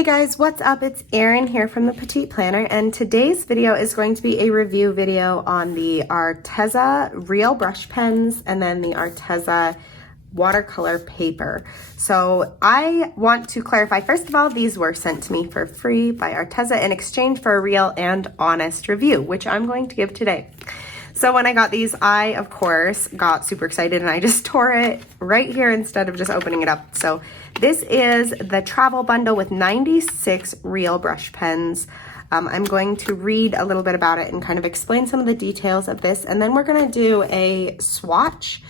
Hey guys, what's up? It's Erin here from the Petite Planner, and today's video is going to be a review video on the Arteza Real Brush Pens and then the Arteza watercolor paper. So I want to clarify, first of all, these were sent to me for free by Arteza in exchange for a real and honest review, which I'm going to give today. So when I got these, I, of course, got super excited and I just tore it right here instead of just opening it up. So this is the travel bundle with 96 real brush pens. I'm going to read a little bit about it and kind of explain some of the details of this. And then we're going to do a swatch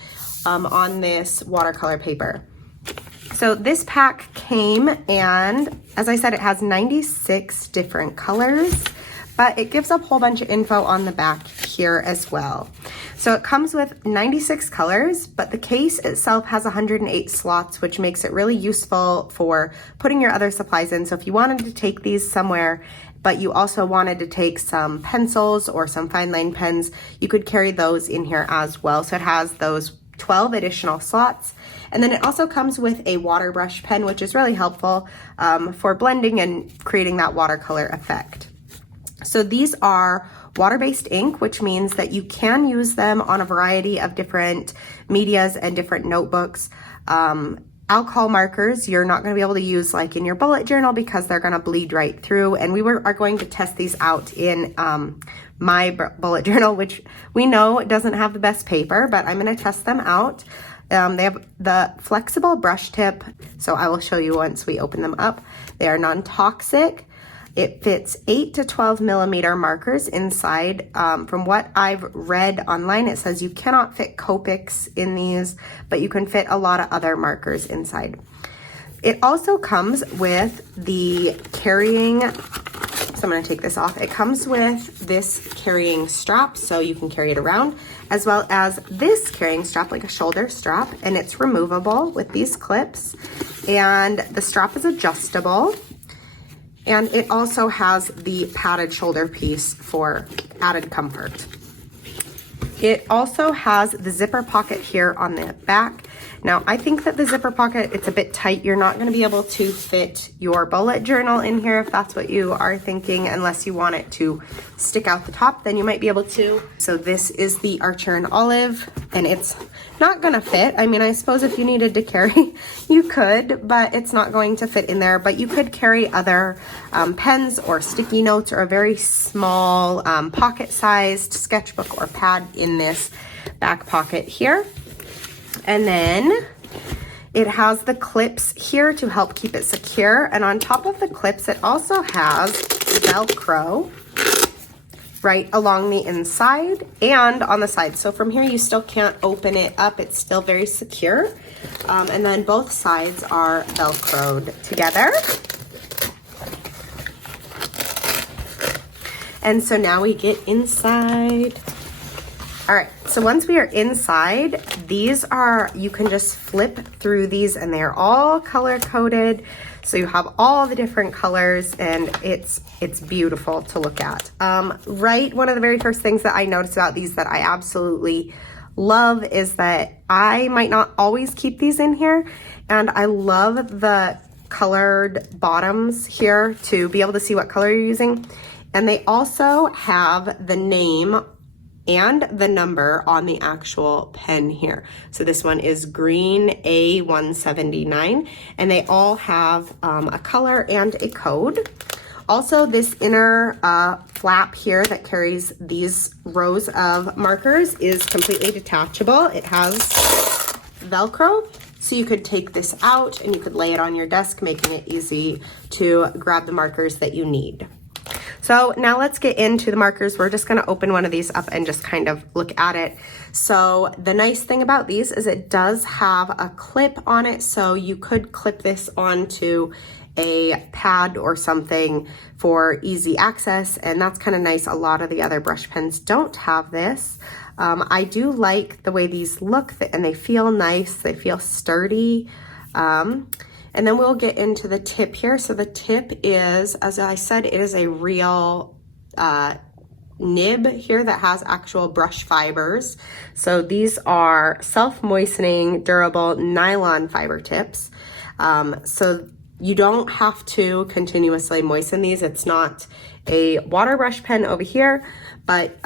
on this watercolor paper. So this pack came, and as I said, it has 96 different colors, but it gives a whole bunch of info on the back here as well. So it comes with 96 colors, but the case itself has 108 slots, which makes it really useful for putting your other supplies in. So if you wanted to take these somewhere, but you also wanted to take some pencils or some fine line pens, you could carry those in here as well. So it has those 12 additional slots. And then it also comes with a water brush pen, which is really helpful for blending and creating that watercolor effect. So these are water-based ink, which means that you can use them on a variety of different medias and different notebooks. Alcohol markers, you're not going to be able to use like in your bullet journal because they're going to bleed right through. And we are going to test these out in my bullet journal, which we know doesn't have the best paper, but I'm going to test them out. They have the flexible brush tip, so I will show you once we open them up. They are non-toxic. It fits 8 to 12 millimeter markers inside. From what I've read online, it says you cannot fit Copics in these, but you can fit a lot of other markers inside. It also comes with the carrying, so I'm going to take this off. It comes with this carrying strap, so you can carry it around, as well as this carrying strap, like a shoulder strap, and it's removable with these clips, and the strap is adjustable. And it also has the padded shoulder piece for added comfort. It also has the zipper pocket here on the back. Now, I think that the zipper pocket, it's a bit tight. You're not going to be able to fit your bullet journal in here if that's what you are thinking, unless you want it to stick out the top, then you might be able to. So this is the Archer and Olive, and it's not going to fit. I mean, I suppose if you needed to carry, you could, but it's not going to fit in there. But you could carry other pens or sticky notes or a very small pocket-sized sketchbook or pad in this back pocket here. And then it has the clips here to help keep it secure. And on top of the clips, it also has Velcro right along the inside and on the side. So from here, you still can't open it up. It's still very secure. And then both sides are Velcroed together. And so now we get inside. All right, so once we are inside, these are, you can just flip through these and they're all color coded. So you have all the different colors and it's beautiful to look at. Right, one of the very first things that I noticed about these that I absolutely love is that I might not always keep these in here. And I love the colored bottoms here to be able to see what color you're using. And they also have the name and the number on the actual pen here. So this one is green A179, and they all have a color and a code. Also, this inner flap here that carries these rows of markers is completely detachable. It has Velcro, so you could take this out and you could lay it on your desk, making it easy to grab the markers that you need. So now let's get into the markers. We're just gonna open one of these up and just kind of look at it. So the nice thing about these is it does have a clip on it, so you could clip this onto a pad or something for easy access, and that's kind of nice. A lot of the other brush pens don't have this. I do like the way these look, and they feel nice, they feel sturdy. And then we'll get into the tip here. So the tip is, as I said, it is a real nib here that has actual brush fibers. So these are self-moistening, durable nylon fiber tips. So You don't have to continuously moisten these. It's not a water brush pen over here, but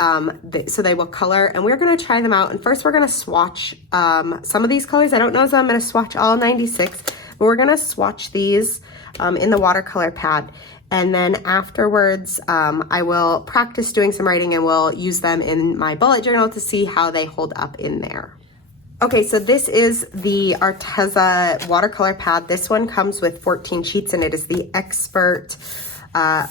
so they will color, and we're gonna try them out. And first we're gonna swatch some of these colors. I don't know if I'm gonna swatch all 96, but we're gonna swatch these in the watercolor pad. And then afterwards, I will practice doing some writing and we'll use them in my bullet journal to see how they hold up in there. Okay, so this is the Arteza watercolor pad. This one comes with 14 sheets and it is the Expert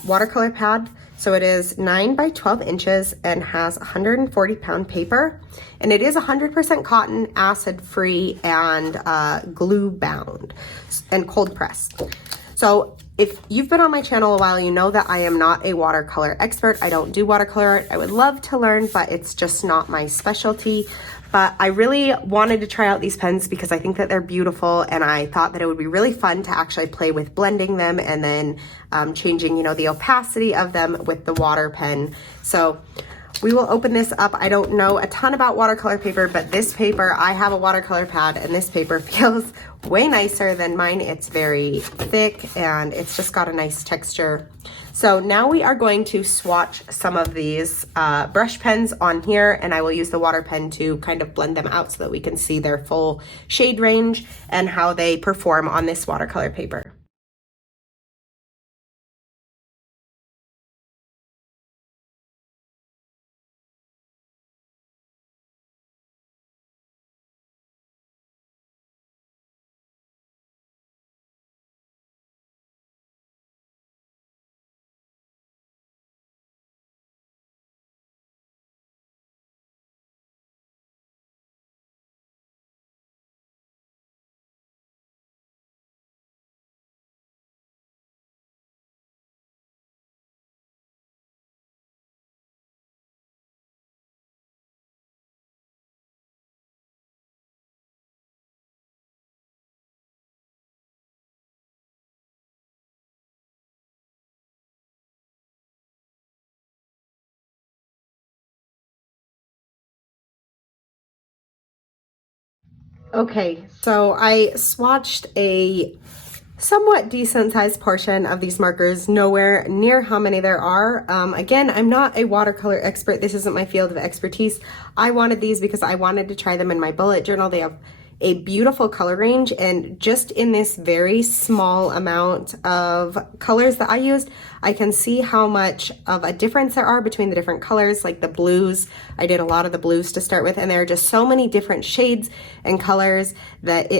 watercolor pad. So it is 9 by 12 inches and has 140-pound paper. And it is 100% cotton, acid-free, and glue-bound and cold pressed. So if you've been on my channel a while, you know that I am not a watercolor expert. I don't do watercolor art. I would love to learn, but it's just not my specialty. But I really wanted to try out these pens because I think that they're beautiful, and I thought that it would be really fun to actually play with blending them and then changing, you know, the opacity of them with the water pen. So we will open this up. I don't know a ton about watercolor paper, but this paper, I have a watercolor pad, and this paper feels way nicer than mine. It's very thick and it's just got a nice texture. So now we are going to swatch some of these brush pens on here, and I will use the water pen to kind of blend them out so that we can see their full shade range and how they perform on this watercolor paper. Okay, so I swatched a somewhat decent sized portion of these markers, nowhere near how many there are. Again, I'm not a watercolor expert. This isn't my field of expertise. I wanted these because I wanted to try them in my bullet journal. They have a beautiful color range, and just in this very small amount of colors that I used, I can see how much of a difference there are between the different colors. Like the blues, I did a lot of the blues to start with, and there are just so many different shades and colors that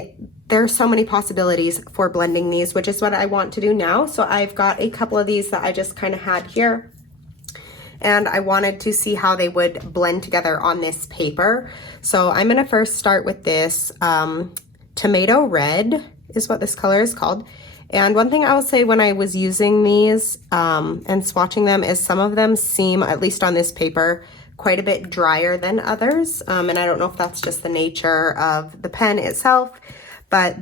there are so many possibilities for blending these, which is what I want to do now. So I've got a couple of these that I just kind of had here, and I wanted to see how they would blend together on this paper. So I'm gonna first start with this tomato red is what this color is called. And one thing I will say when I was using these and swatching them is some of them seem, at least on this paper, quite a bit drier than others. And I don't know if that's just the nature of the pen itself, but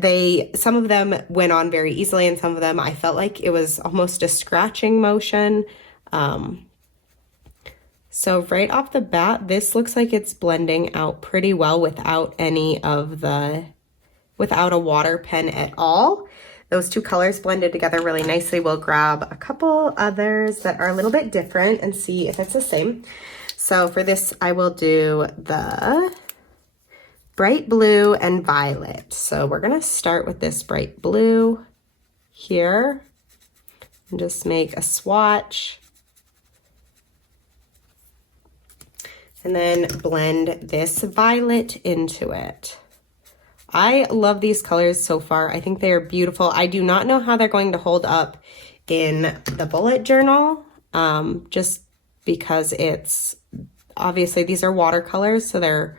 some of them went on very easily, and some of them I felt like it was almost a scratching motion. So right off the bat, this looks like it's blending out pretty well without without a water pen at all. Those two colors blended together really nicely. We'll grab a couple others that are a little bit different and see if it's the same. So for this, I will do the bright blue and violet. So we're gonna start with this bright blue here and just make a swatch. And then blend this violet into it. I love these colors so far. I think they are beautiful. I do not know how they're going to hold up in the bullet journal, just because it's, obviously these are watercolors, so they're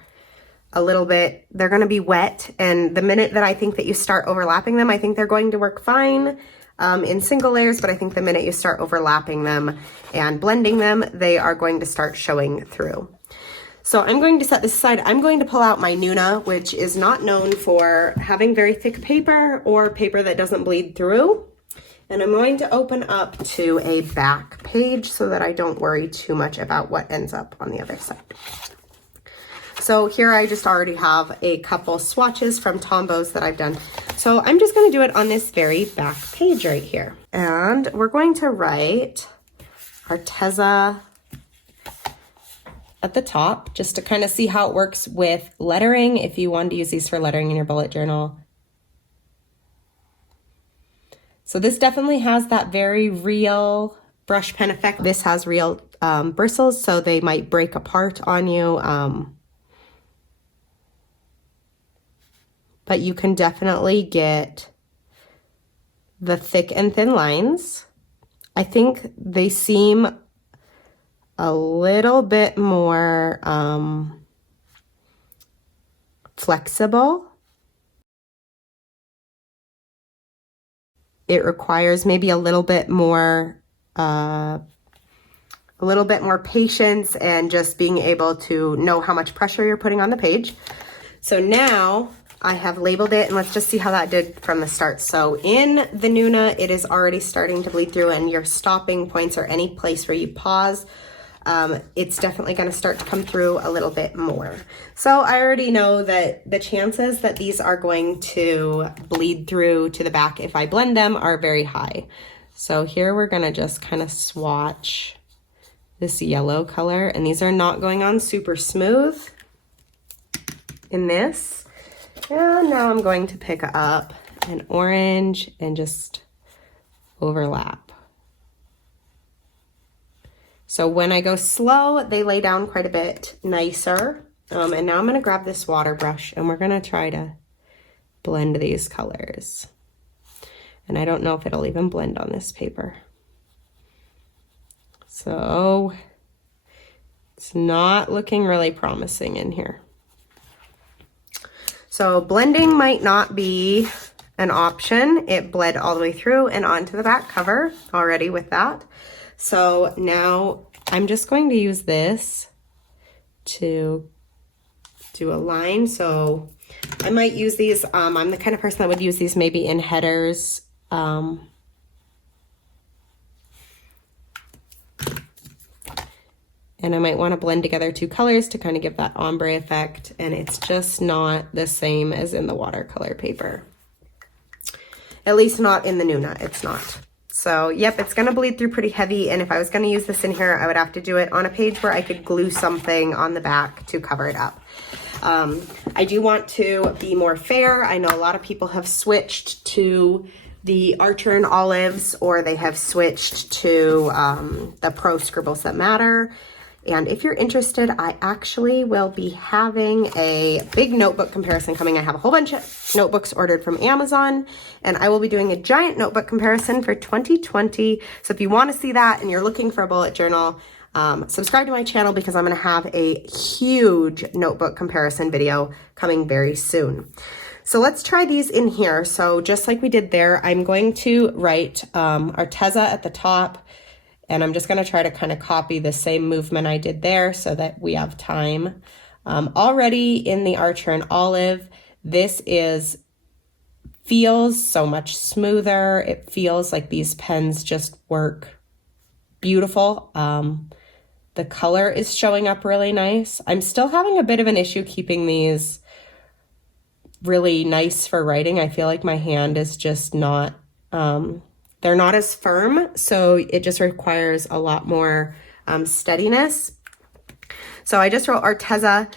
going to be wet. And the minute that I think that you start overlapping them, I think they're going to work fine in single layers, but I think the minute you start overlapping them and blending them, they are going to start showing through. So I'm going to set this aside. I'm going to pull out my Nuna, which is not known for having very thick paper or paper that doesn't bleed through. And I'm going to open up to a back page so that I don't worry too much about what ends up on the other side. So here I just already have a couple swatches from Tombows that I've done. So I'm just going to do it on this very back page right here. And we're going to write Arteza at the top, just to kind of see how it works with lettering, if you want to use these for lettering in your bullet journal. So this definitely has that very real brush pen effect. This has real bristles, so they might break apart on you. But you can definitely get the thick and thin lines. I think they seem a little bit more flexible. It requires maybe a little bit more patience and just being able to know how much pressure you're putting on the page. So now I have labeled it, and let's just see how that did from the start. So in the Nuna, it is already starting to bleed through, and your stopping points or any place where you pause, it's definitely going to start to come through a little bit more. So I already know that the chances that these are going to bleed through to the back if I blend them are very high. So here we're going to just kind of swatch this yellow color, and these are not going on super smooth in this. And now I'm going to pick up an orange and just overlap. So when I go slow, they lay down quite a bit nicer. And now I'm going to grab this water brush, and we're going to try to blend these colors. And I don't know if it'll even blend on this paper. So it's not looking really promising in here. So blending might not be an option. It bled all the way through and onto the back cover already with that. So now I'm just going to use this to do a line. So I might use these, I'm the kind of person that would use these maybe in headers. And I might want to blend together two colors to kind of give that ombre effect, and it's just not the same as in the watercolor paper. At least not in the Nuna, it's not. So yep, it's going to bleed through pretty heavy, and if I was going to use this in here, I would have to do it on a page where I could glue something on the back to cover it up. I do want to be more fair. I know a lot of people have switched to the Archer and Olives, or they have switched to the Pro Scribbles That Matter. And if you're interested, I actually will be having a big notebook comparison coming. I have a whole bunch of notebooks ordered from Amazon, and I will be doing a giant notebook comparison for 2020. So if you want to see that and you're looking for a bullet journal, subscribe to my channel, because I'm going to have a huge notebook comparison video coming very soon. So let's try these in here. So just like we did there, I'm going to write Arteza at the top. And I'm just going to try to kind of copy the same movement I did there so that we have time. Already in the Archer and Olive, this feels so much smoother. It feels like these pens just work beautiful. The color is showing up really nice. I'm still having a bit of an issue keeping these really nice for writing. I feel like my hand is just not... they're not as firm, so it just requires a lot more steadiness. So I just wrote Arteza,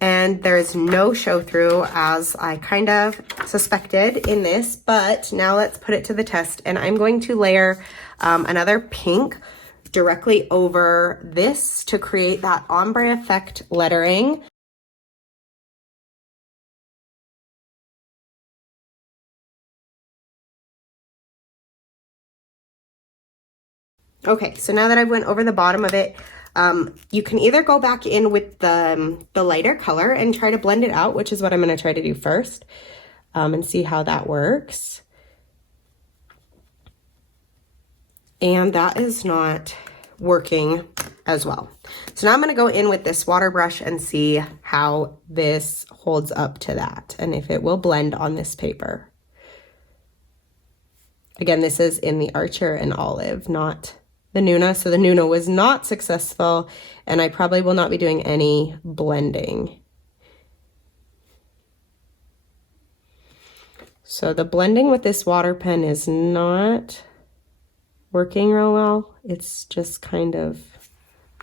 and there's no show through, as I kind of suspected in this, but now let's put it to the test. And I'm going to layer another pink directly over this to create that ombre effect lettering. Okay, so now that I went over the bottom of it, you can either go back in with the lighter color and try to blend it out, which is what I'm going to try to do first, and see how that works. And that is not working as well. So now I'm going to go in with this water brush and see how this holds up to that, and if it will blend on this paper. Again, this is in the Archer and Olive, not the Nuna, so the Nuna was not successful, and I probably will not be doing any blending. So the blending with this water pen is not working real well. It's just kind of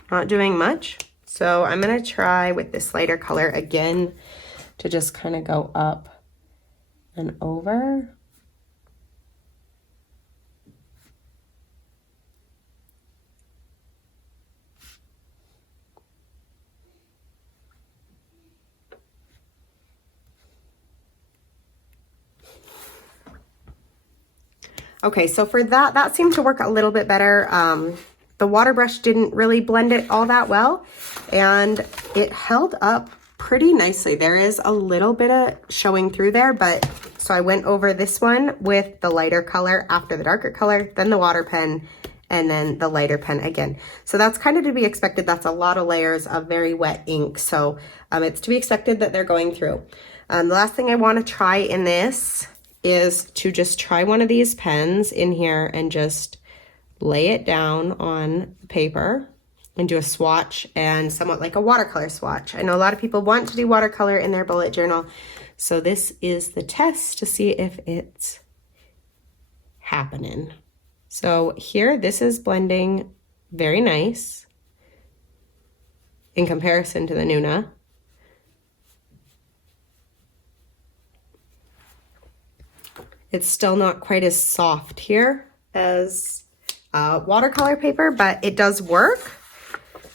not doing much. So I'm gonna try with this lighter color again to just kind of go up and over. Okay, so for that seemed to work a little bit better. The water brush didn't really blend it all that well, and it held up pretty nicely. There is a little bit of showing through there, but so I went over this one with the lighter color after the darker color, then the water pen, and then the lighter pen again. So that's kind of to be expected. That's a lot of layers of very wet ink, so it's to be expected that they're going through. The last thing I want to try in this is to just try one of these pens in here and just lay it down on the paper and do a swatch, and somewhat like a watercolor swatch. I know a lot of people want to do watercolor in their bullet journal, so this is the test to see if it's happening. So here, this is blending very nice in comparison to the Nuna. It's still not quite as soft here as watercolor paper, but it does work.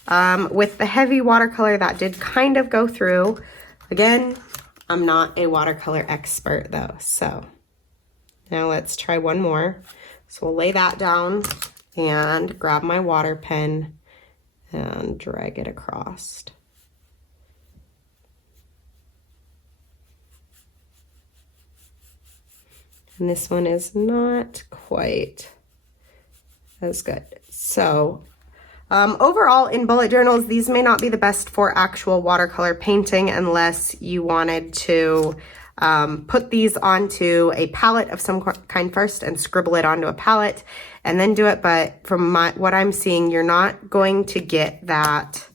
With the heavy watercolor, that did kind of go through. Again, I'm not a watercolor expert though, so now let's try one more. So we'll lay that down and grab my water pen and drag it across. And this one is not quite as good. So overall, in bullet journals, these may not be the best for actual watercolor painting unless you wanted to put these onto a palette of some kind first and scribble it onto a palette and then do it. But from what I'm seeing, you're not going to get that.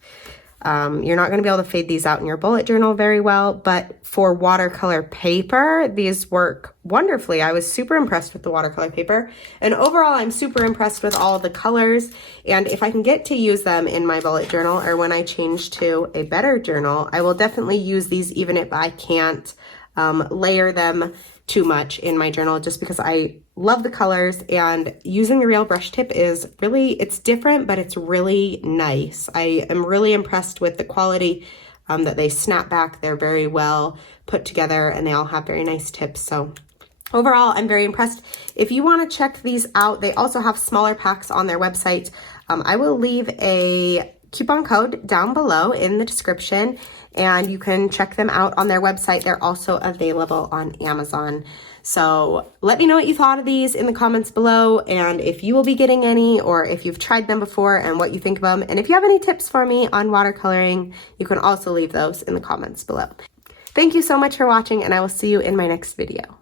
You're not going to be able to fade these out in your bullet journal very well, but for watercolor paper, these work wonderfully. I was super impressed with the watercolor paper, and overall, I'm super impressed with all the colors, and if I can get to use them in my bullet journal or when I change to a better journal, I will definitely use these even if I can't layer them too much in my journal, just because I love the colors, and using the real brush tip is really, it's different, but it's really nice. I am really impressed with the quality that they snap back. They're very well put together and they all have very nice tips. So overall, I'm very impressed. If you want to check these out, they also have smaller packs on their website. I will leave a coupon code down below in the description, and you can check them out on their website. They're also available on Amazon. So let me know what you thought of these in the comments below, and if you will be getting any, or if you've tried them before and what you think of them. And if you have any tips for me on watercoloring, you can also leave those in the comments below. Thank you so much for watching, and I will see you in my next video.